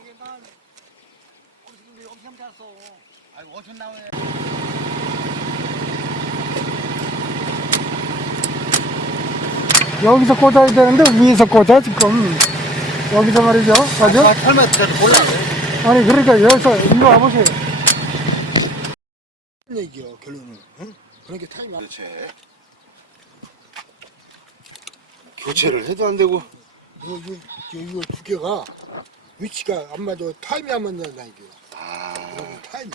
이게 난 어르신들이 엄청 잤어. 아이고 어촌 나오네. 여기서 꽂아야 되는데 위에서 꽂아 지금 여기서 말이죠 맞아? 아, 설마 진짜 몰라. 아니 그러니까 여기서 일로 와보세요 얘기야 결론은 응? 그러니까 타임 안 교체. 교체를 해도 안 되고. 이거 이거 이거 두 개가 위치가 안 맞아 타임이 안 맞는다 이게 아. 그러면 타임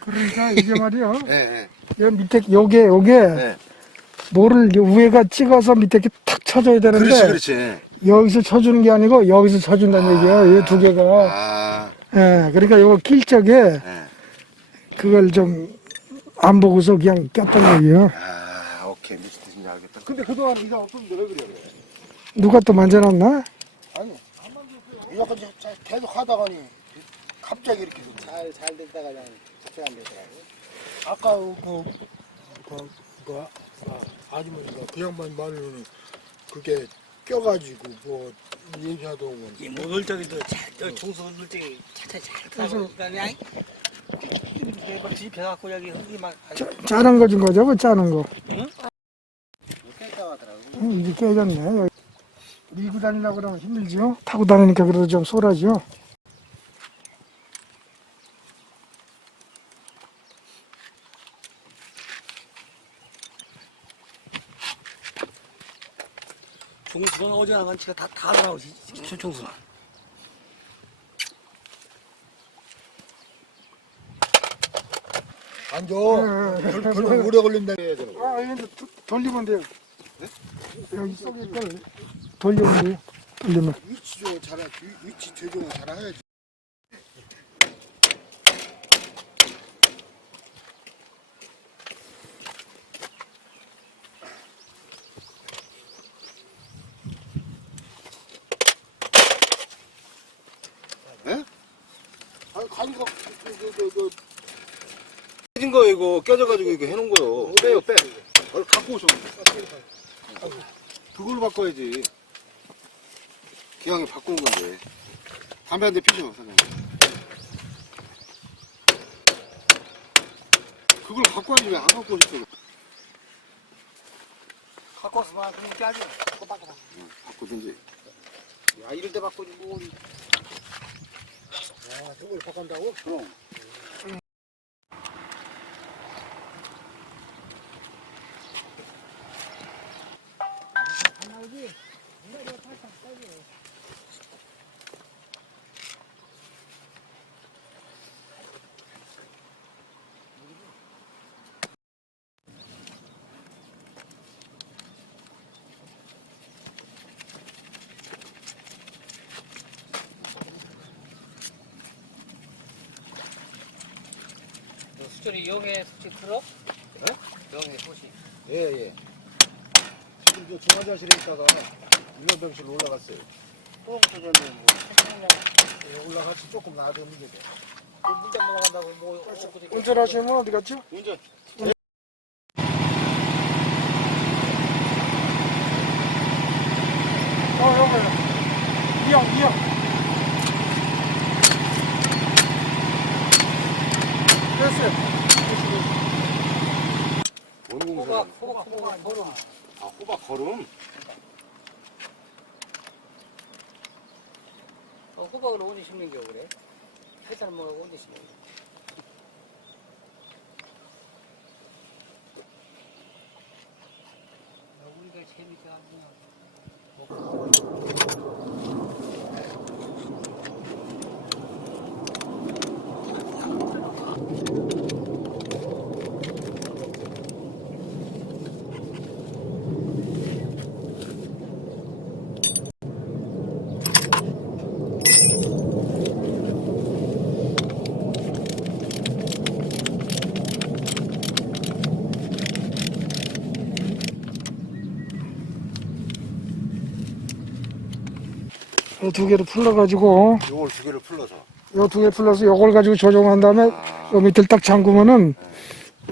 그러니까 이게 말이요 네, 네. 여기 밑에 요게 요게 네. 뭐를 위에가 찍어서 밑에 이렇게 탁 쳐줘야 되는데 그렇지, 그렇지. 여기서 쳐주는 게 아니고 여기서 쳐준다는 얘기예요 이두 개가 아, 예 그러니까 요거 낄 적에 네. 그걸 좀 안 보고서 그냥 꼈단 얘기예요 아, 오케이. 무슨 뜻인지 알겠다. 근데 그동안 없었는데 왜 그래? 그래? 누가 또 만져놨나? 이제 계속 하다가니 갑자기 이렇게 잘잘 됐다가 그냥 집중 안 되더라고. 아까 그, 그, 그, 아, 아주머니가 그 양반 말로는 그게 껴가지고 뭐 얘기하던 건이 모들적이도 잘, 중수 물적이 차차 잘 타서 그러니까 그냥 막 집혀갖고 여기 흙이 막 짜, 짜는 거준 거죠? 그 짜는 거 깨끗하더라고. 음, 이게 깨졌네 여기. 밀고 다니려고 그러면 힘들죠? 타고 다니니까 그래도 좀 쏠하죠 중수는 어제 나 간 치가 다, 다 나오지, 중수는. 앉아 예, 예. 결- 결국 오래 걸린다 해야 되는 거야 아, 이제 도- 돌리면 돼요. 여기 속에 걸 돼요. 돌리면. 위치 조절 잘해 위치 조정을 잘해야지 예? 그그그 깨진 거 이거 껴져가지고 이거 해놓은 거요. 빼요, 빼. 얼른 갖고 오셔. 그걸로 바꿔야지. 기왕에 바꾼 건데. 담배 한 대 피죠, 사장님. 그걸 갖고 왔는데 왜안 갖고 오셨어? 갖고 왔으면 그렇게 하지. 갖고 바꿔. 바꾸든지. 야, 이럴 때 바꾸지, 뭐. 아, 저걸 바꾼다고? 그럼. 영에 수철 들어? 영에 호시. 예, 예. 지금 저 중화자실에 있다가 유연병실로 올라갔어요. 또 수철이 뭐. 예, 올라가서 조금 나아지면 이게 돼. 문장 넘어간다고 뭐. 엊그저께 운전하시면 어디 갔죠? 운전. 어, 여기요. 이형, 이형. 됐어요. 원공사. 호박, 호박, 호박, 호박. 걸음? 어, 호박을 언제 심는 겨 그래? 해산 먹고 언제 심는 겨? 우리가 재밌게 하면 이두 개를 풀러가지고, 요걸 두 개를 풀러서. 요 두 개 풀러서 요걸 가지고 조정한 다음에 아. 요 밑을 딱 잠그면은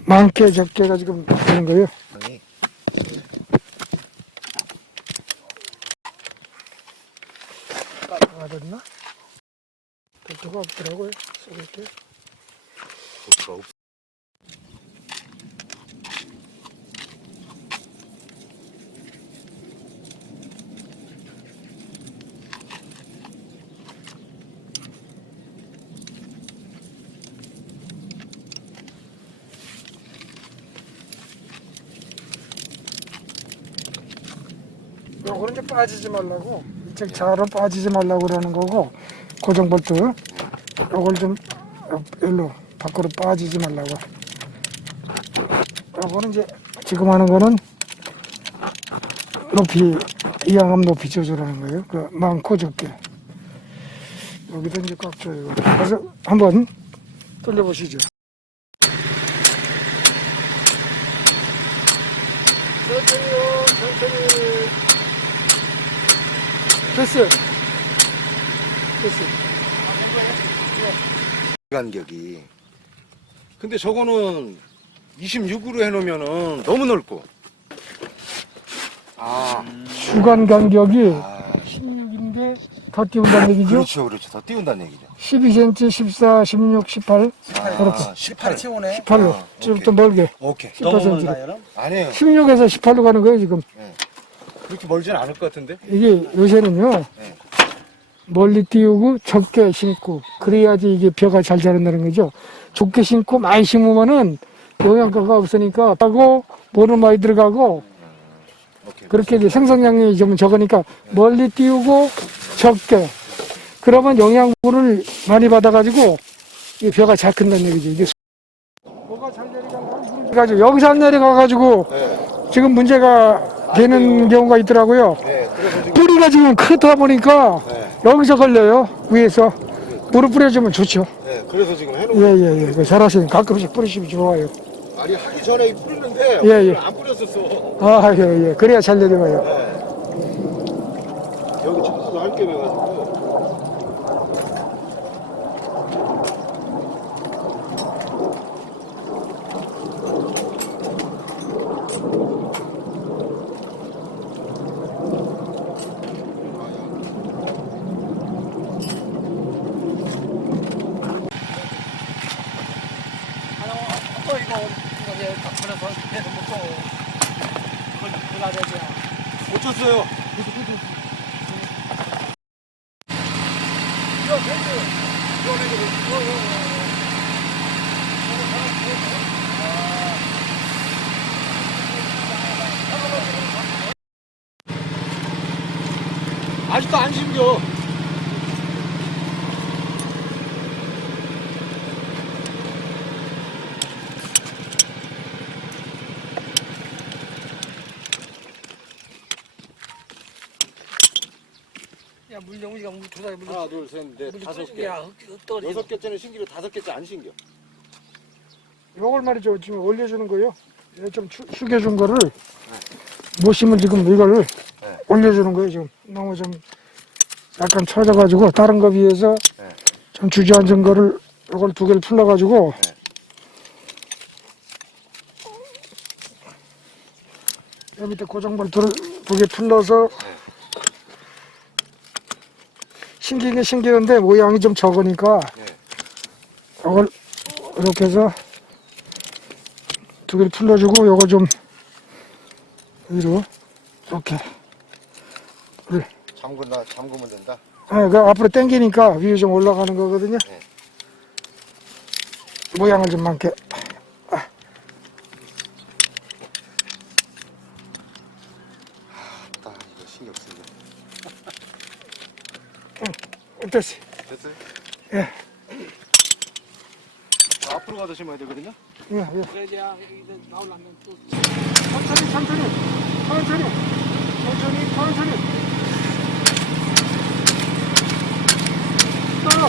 많게 적게가 지금 되는 거예요. 맞았나? 볼트가 없더라고요. 쏘을 요거는 이제 빠지지 말라고. 이쪽 자로 빠지지 말라고 그러는 거고 고정 볼트 요걸 좀 일로 밖으로 빠지지 말라고. 요거는 이제 지금 하는 거는 높이 이양함 높이 조절하는 거예요. 그 많고 적게. 여기도 이제 꽉 줘요 그래서 한번 돌려보시죠. 천천히요 천천히 됐어요. 됐어요. 간격이. 근데 저거는 26으로 해놓으면은 너무 넓고. 아, 주간 간격이 아, 16인데 더 띄운다는 얘기죠? 그렇죠, 그렇죠. 더 띄운다는 얘기죠. 12cm, 14, 16, 18, 아, 18. 채우네. 18로 아, 오케이. 더 멀게 오케이. 10%로 나요? 아니에요. 16에서 18로 가는 거예요 지금 그렇게 멀진 않을 것 같은데? 이게 요새는요 네. 멀리 띄우고 적게 심고 그래야지 이게 벼가 잘 자란다는 거죠 좁게 심고 많이 심으면은 영양가가 없으니까 하고 모는 많이 들어가고 오케이. 그렇게 이제 생성량이 좀 적으니까 멀리 띄우고 적게 그러면 영양분을 많이 받아가지고 이 벼가 잘 큰다는 얘기죠 이게 뭐가 잘 내려가가지고 여기서 안 내려가가지고 네, 지금 문제가 되는 경우가 있더라고요 네. 그래서 지금. 뿌리가 지금 크다 보니까 네, 여기서 걸려요 위에서 물을 뿌려주면 좋죠 네. 그래서 지금 해놓은 예 예 예 그 잘하시는 가끔씩 뿌리시면 좋아요 아니 하기 전에 뿌렸는데 예, 예. 안 뿌렸었어. 아 예 예 그래야 잘 내려가요 네. 여기 청소도 할 겸 해가지고. 또 이거 이제 딱 보내서 계속 먹고 그걸 그걸 해야 못 쳤어요. 아직도 안 심겨. 야 물정무지가 물 조사해 물 하나, 둘, 셋, 넷, 다섯 개. 야 떨어지 여섯 개째는 신기로 다섯 개째 안 신겨. 요걸 말이죠 지금 올려주는 거요 예, 좀 추, 숙여준 거를 못 심은 지금 이걸 네. 올려주는 거예요 지금 너무 좀 약간 처져가지고 다른 거 비해서 네. 좀 주저앉은 거를 요걸 두 개를 풀러가지고 네. 여기 밑에 고정볼트를 두 개 풀러서 신기게 신기는데 모양이 좀 적으니까 네. 요걸 이렇게 해서 두 개를 풀러주고 요거 좀 위로 이렇게 잠그나 잠그면 된다. 아, 그 앞으로 당기니까 위에 좀 올라가는 거거든요. 네. 모양을 좀 많게. 나 이거 신경 쓰네. 됐어. 됐어요? 예. 앞으로 가서 심어야 되거든요. 예, 예. 그래야 이거 나오려면 또 천천히, 천천히, 천천히, 천천히, 천천히. 떨어.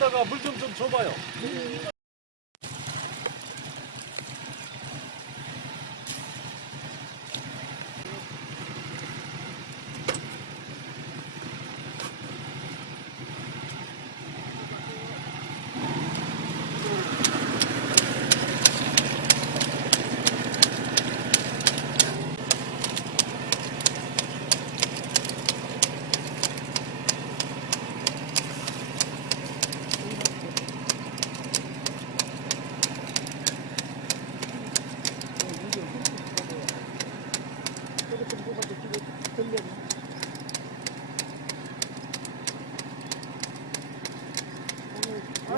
이제? 어, 어. 포장 유압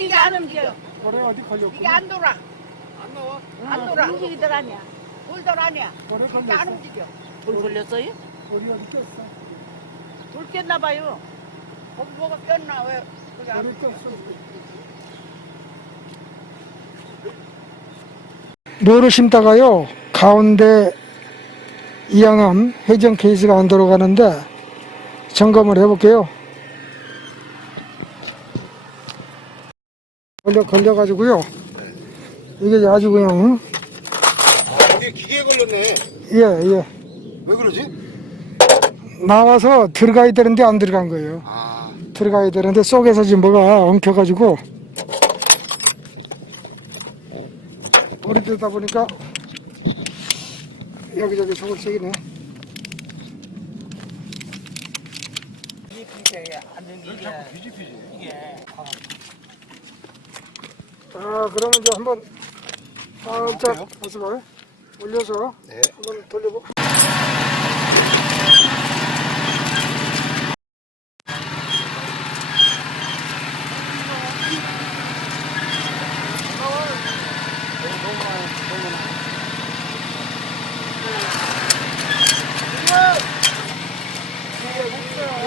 움직여 안 움직여 안 움직여 머리 어디 이게 걸렸구나. 안 돌아 안 나와? 안 돌아 움직이들 아니야 돌돌 아니야 머리 이게 안 걸렸어. 움직여 돌 걸렸어요? 머리 어디 꼈어. 돌 꼈나 봐요 거기 뭐가 꼈나 왜 그게 안 머리 꼈어. 묘를 심다가요 가운데 이양암 회전 케이스가 안 들어가는데 점검을 해볼게요. 걸려 걸려가지고요. 이게 아주 그냥 아 여기 기계에 걸렸네. 예 예. 왜 그러지? 나와서 들어가야 되는데 안 들어간 거예요. 아 들어가야 되는데 속에서 지금 뭐가 엉켜가지고 물이 들다 보니까 여기저기 소글색이네. 이 근처에 앉은 게 이게 뒤집히지. 이게 아 그러면 이제 한번 살짝 보세요. 올려서 네. 한번 돌려보.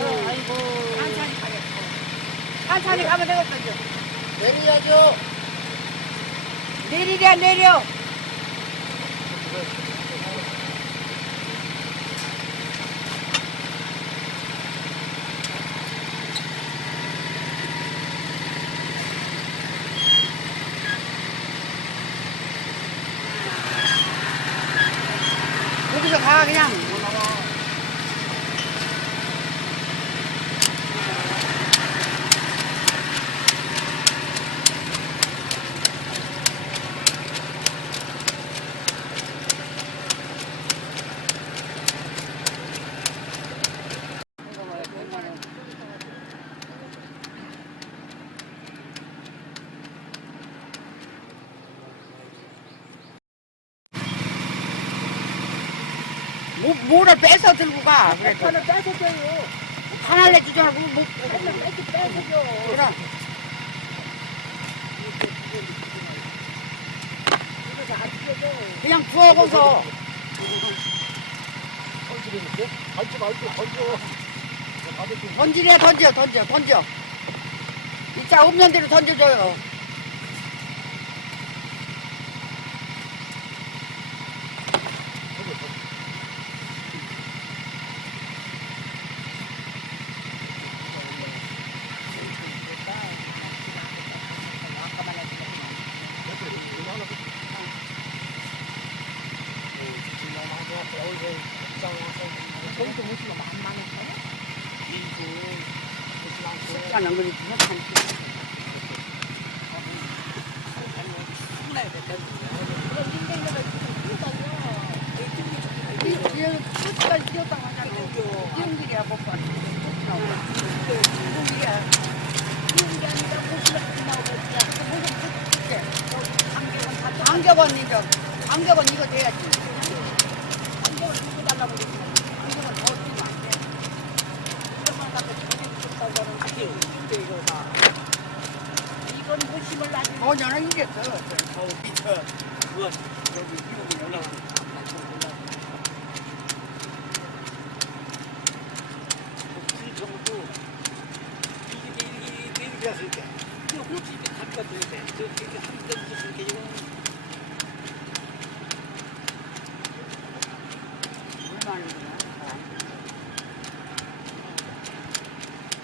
천천히 가겠고. 천천히 가면 되겠어, 이제. 내려야죠. 내리랴, 내려. 여기서 가, 그냥. 뭐, 뭐를 뺏어 들고 가. 그래. 하나 뺏어줘요. 하나를 내주지 말고, 뭐, 하나 뺏어줘. 그럼. 그냥 부어고서 밟지 말고 던져. 던지래 던져 던져 던져 이자 없는 대로 던져줘요 숫자는 그리 부족한 끝까지 뛰었다고 하잖아. 뛰어들이야 못 봐. 안경은 이제 안경은 이거 돼야지. 안경을 입고 달라고 그랬지. 안경은 더 끼면 안 돼. 이것만 갖고 저기 하는 그게 근데 이거 다. 이건 무심을 나중에. 어, 저는 이랬어. 어, 이거. 그건 여기 미국은 올라가. 정도 이게 이게 이게 이렇게 해서 이렇게 그냥 그렇지 이렇게 가비가 또 이렇게 저 이렇게 한 대, 이렇게 이거 얼마나 되나?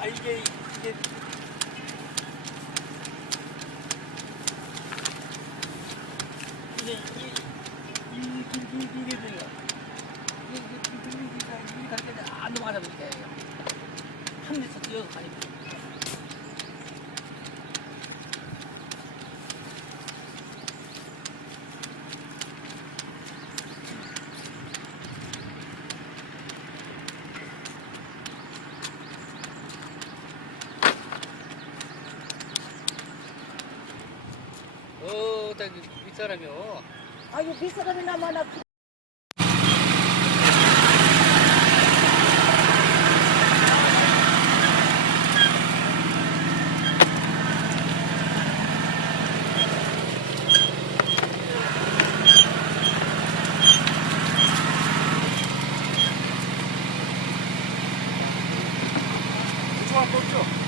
아 이게 이게 이게 이 이게 이게 돼요. 이게 이게 이게 이게 갈때 안 넘어가다 보니까 한 미터 뛰어서 가니까. 어, 딱 윗사람이요. 아유, 비싸가면 나만 좋아, 던져.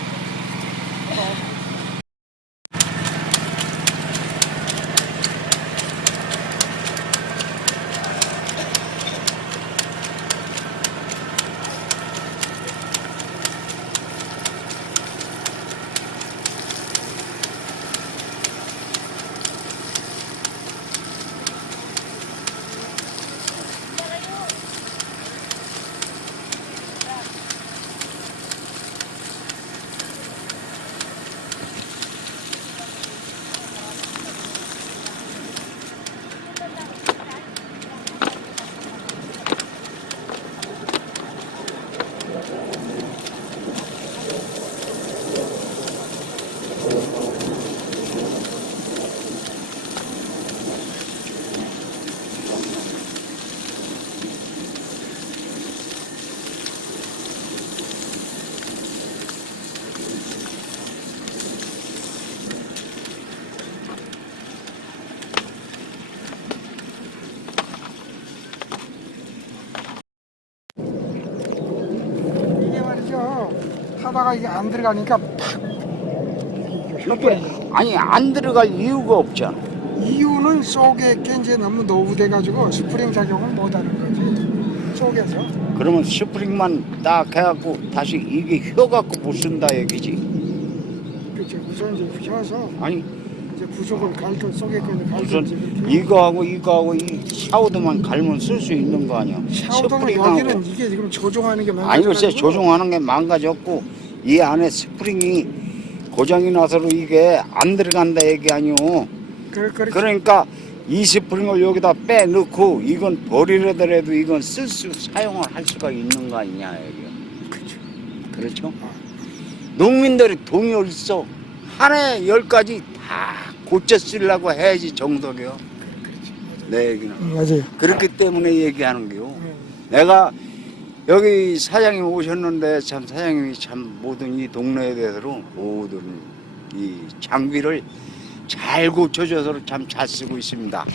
하다가 이게 안 들어가니까 팍 이게 아니 안 들어갈 이유가 없잖아. 이유는 속에 게 이제 너무 노후돼 가지고 스프링 작용을 못 하는 거지 속에서 그러면 스프링만 딱 해갖고 다시 이게 휘어갖고 못 쓴다 얘기지. 그렇죠 우선 이제 휘어서 아니 이제 부속을 갈고 속에 거는 무슨 갈든지 이렇게. 이거하고 이거하고 이 샤워도만 갈면 쓸 수 있는 거 아니야. 샤워도는 스프링하고. 여기는 이게 지금 조종하는 게 아니 글쎄 조종하는 게 망가졌고 이 안에 스프링이 고장이 나서로 이게 안 들어간다 얘기 아니오. 그, 그렇죠. 그러니까 이 스프링을 여기다 빼놓고 이건 버리려더라도 이건 쓸 수 사용을 할 수가 있는 거 아니냐 이게. 그렇죠? 농민들이 돈이 어딨어? 한해열 가지 다 고쳐 쓰려고 해야지 정석이요. 내 얘기는 음, 맞아요 그렇기 때문에 얘기하는 게요. 음. 내가 여기 사장님 오셨는데 참 사장님이 참 모든 이 동네에 대해서 모든 이 장비를 잘 고쳐줘서 참 잘 쓰고 있습니다.